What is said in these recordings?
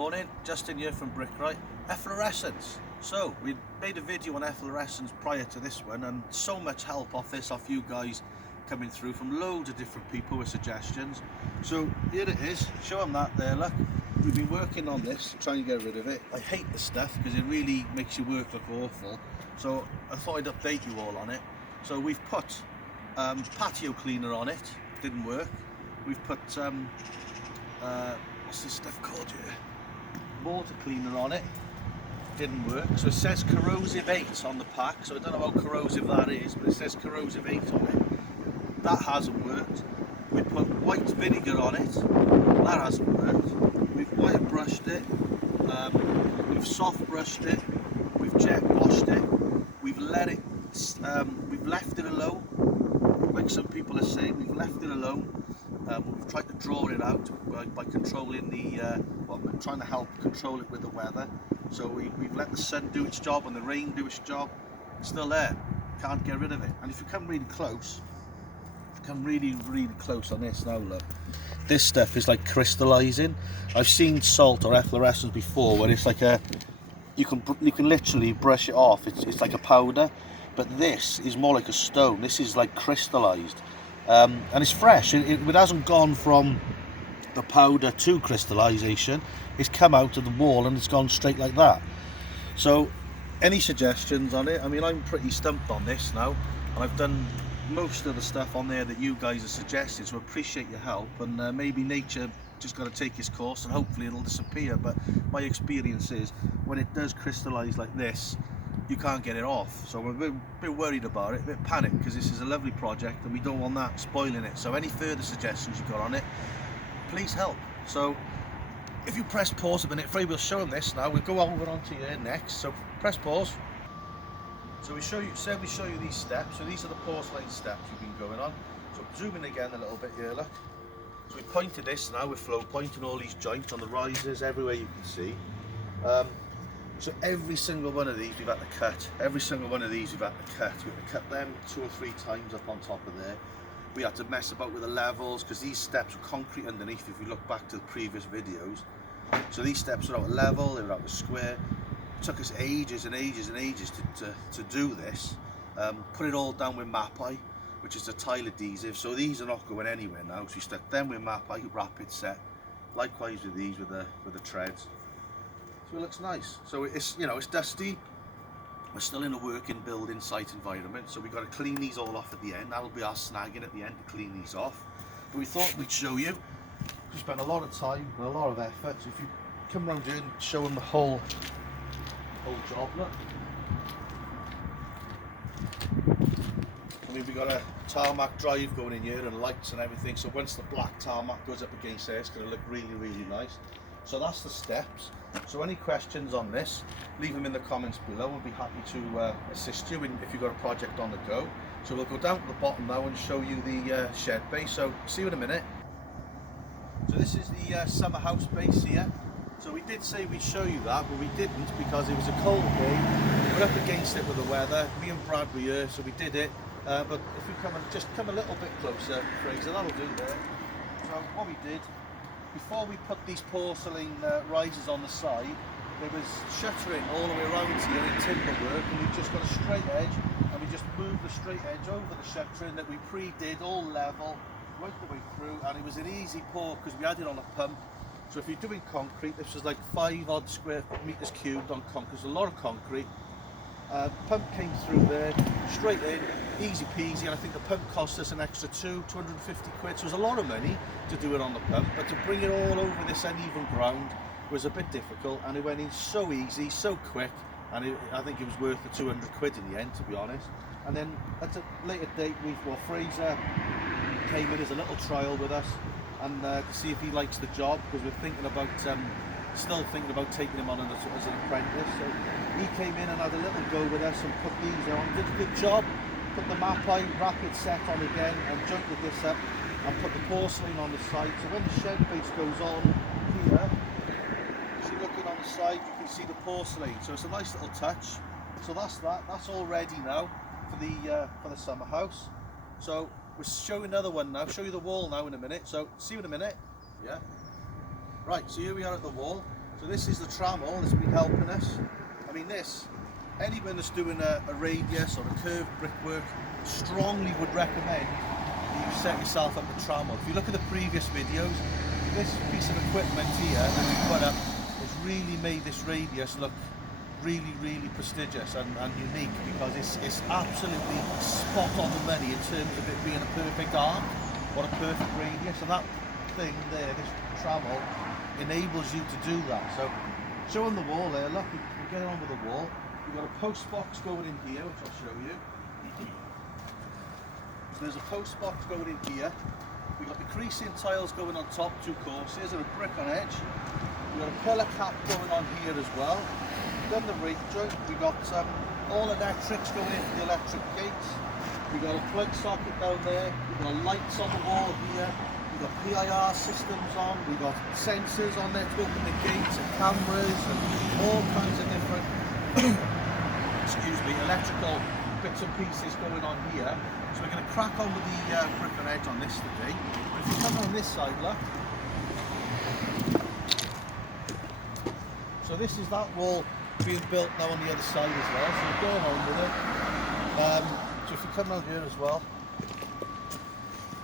Morning, Justin here from Brickright. Efflorescence. So we made a video on efflorescence prior to this one, and so much help off you guys coming through from loads of different people with suggestions. So here it is, show them that there, look. We've been working on this, trying to get rid of it. I hate the stuff because it really makes your work look awful. So I thought I'd update you all on it. So we've put patio cleaner on it, didn't work. We've put what's this stuff called here? Water cleaner on it, didn't work. So it says corrosive 8 on the pack, so I don't know how corrosive that is, but it says corrosive 8 on it. That hasn't worked. We put white vinegar on it, that hasn't worked. We've wire brushed it, we've soft brushed it, we've jet washed it, we've let it, we've left it alone, like some people are saying, we've left it alone. We've tried to draw it out by controlling the, we're trying to help control it with the weather. So we've let the sun do its job and the rain do its job. It's still there, can't get rid of it. And if you come really close, really close on this now, look. This stuff is like crystallizing. I've seen salt or efflorescence before where it's like you can literally brush it off. It's like a powder, but this is more like a stone. This is like crystallized. And it's fresh. It hasn't gone from the powder to crystallization. It's come out of the wall and it's gone straight like that. So any suggestions on it? I mean, I'm pretty stumped on this now, and I've done most of the stuff on there that you guys have suggested, so I appreciate your help. And maybe nature just got to take its course and hopefully it'll disappear. But my experience is when it does crystallize like this, you can't get it off. So we're a bit worried about it, a bit panicked, because this is a lovely project and we don't want that spoiling it. So any further suggestions you've got on it, please help. So if you press pause a minute, Frey will show them this now. We'll go over onto here next. So press pause. So we show you these steps. So these are the porcelain steps we've been going on. So zoom in again a little bit here, look. So we pointed this now with flow, pointing all these joints on the risers everywhere you can see. So every single one of these we've had to cut. Every single one of these we've had to cut. We had to cut them 2 or 3 times up on top of there. We had to mess about with the levels because these steps were concrete underneath if you look back to the previous videos. So these steps were out of level, they were out of square. It took us ages and ages and ages to do this. Put it all down with Mapai, which is a tile adhesive. So these are not going anywhere now. So we stuck them with Mapai, rapid set. Likewise with these, with the treads. So it looks nice. So it's, you know, it's dusty. We're still in a working building site environment, so we've got to clean these all off at the end. That'll be our snagging at the end to clean these off. But we thought we'd show you. We spent a lot of time and a lot of effort. So if you come round here and show them the whole job, look. I mean, we've got a tarmac drive going in here and lights and everything. So once the black tarmac goes up against there, it's going to look really, really nice. So that's the steps. So any questions on this, leave them in the comments below. We'll be happy to assist you if you've got a project on the go. So we'll go down to the bottom now and show you the shed base. So see you in a minute. So this is the summer house base here. So we did say we'd show you that, but we didn't because it was a cold day. We're up against it with the weather. Me and Brad were here, so we did it. But if we just come a little bit closer, Fraser, that'll do there. So what we did, before we put these porcelain risers on the side, there was shuttering all the way around here in timber work, and we've just got a straight edge, and we just moved the straight edge over the shuttering that we pre-did, all level, right the way through, and it was an easy pour because we had it on a pump. So if you're doing concrete, this was like 5 odd square meters cubed on concrete. There's a lot of concrete. Pump came through there, straight in, easy peasy, and I think the pump cost us an extra 250 quid, so it was a lot of money to do it on the pump, but to bring it all over this uneven ground was a bit difficult, and it went in so easy, so quick, and I think it was worth the 200 quid in the end, to be honest. And then at a later date, Fraser came in as a little trial with us, and to see if he likes the job, because we're thinking about still thinking about taking him on as an apprentice. So he came in and had a little go with us and put these on, did a good job, put the Mapai rapid set on again and jointed this up and put the porcelain on the side. So when the shed base goes on here, as you're looking on the side, you can see the porcelain. So it's a nice little touch. So that's all ready now for the summer house. So we'll show you another one now, show you the wall now in a minute. So see you in a minute. Yeah. Right, so here we are at the wall. So this is the trammel that's been helping us. I mean this, anyone that's doing a radius or a curved brickwork, strongly would recommend that you set yourself up the trammel. If you look at the previous videos, this piece of equipment here that we put up has really made this radius look really prestigious and unique, because it's absolutely spot on the money in terms of it being a perfect arc or a perfect radius, and that thing there, this trammel, enables you to do that. So showing the wall there, look, we're getting on with the wall. We've got a post box going in here, which I'll show you. So there's a post box going in here. We've got the creasing tiles going on top, 2 courses, and a brick on edge. We've got a pillar cap going on here as well. We've done the rake joint. We've got all electrics going into the electric gates. We've got a plug socket down there. We've got lights on the wall here. We've got PIR systems on. We've got sensors on there to open the gates, and cameras, and all kinds of different excuse me, electrical bits and pieces going on here. So we're going to crack on with the brick on edge on this today. But if you come on this side, look. So this is that wall being built now on the other side as well. So we're going on with it. So if you come on here as well,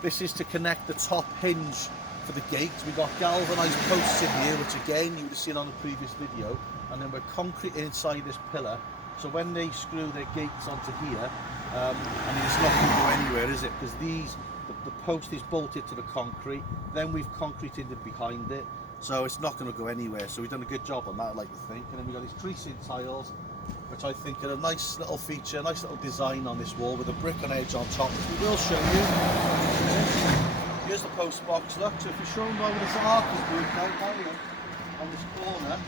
this is to connect the top hinge for the gate. We've got galvanised posts in here, which again you would have seen on the previous video, and then we're concrete inside this pillar. So when they screw their gates onto here, I mean, it's not going to go anywhere, is it? Because the post is bolted to the concrete, then we've concreted it behind it, so it's not going to go anywhere. So we've done a good job on that, I like to think. And then we've got these creasing tiles, which I think are a nice little feature, a nice little design on this wall with a brick on edge on top, which we will show you. Here's the post box, look. So if you're showing where this arc is worked out on this corner,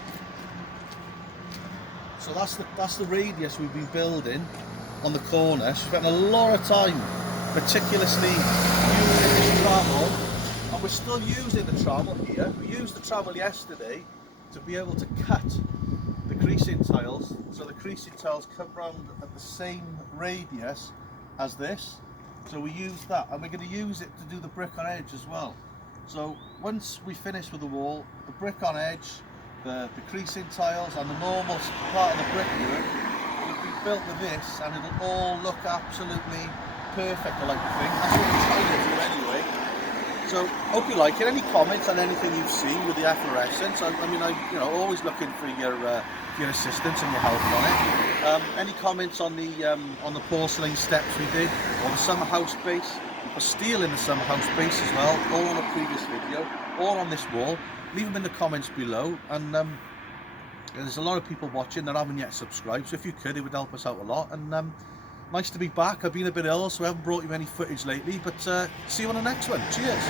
so that's the radius we've been building on the corner. So we've spent a lot of time meticulously using this trammel, and we're still using the trammel here. We used the trammel yesterday to be able to cut the creasing tiles, so the creasing tiles come round at the same radius as this. So we used that, and we're going to use it to do the brick on edge as well. So once we finish with the wall, the brick on edge, the creasing tiles and the normal part of the brickwork will be built with this, and it'll all look absolutely perfect, I like to think. That's what we're trying to do anyway. So hope you like it. Any comments on anything you've seen with the efflorescence? I mean, I'm always looking for your assistance and your help on it. Any comments on the porcelain steps we did, or the summer house base? We're steel in the summer house base as well, all on a previous video, all on this wall. Leave them in the comments below, and there's a lot of people watching that haven't yet subscribed, so if you could, it would help us out a lot. And nice to be back. I've been a bit ill, so I haven't brought you any footage lately, but see you on the next one. Cheers.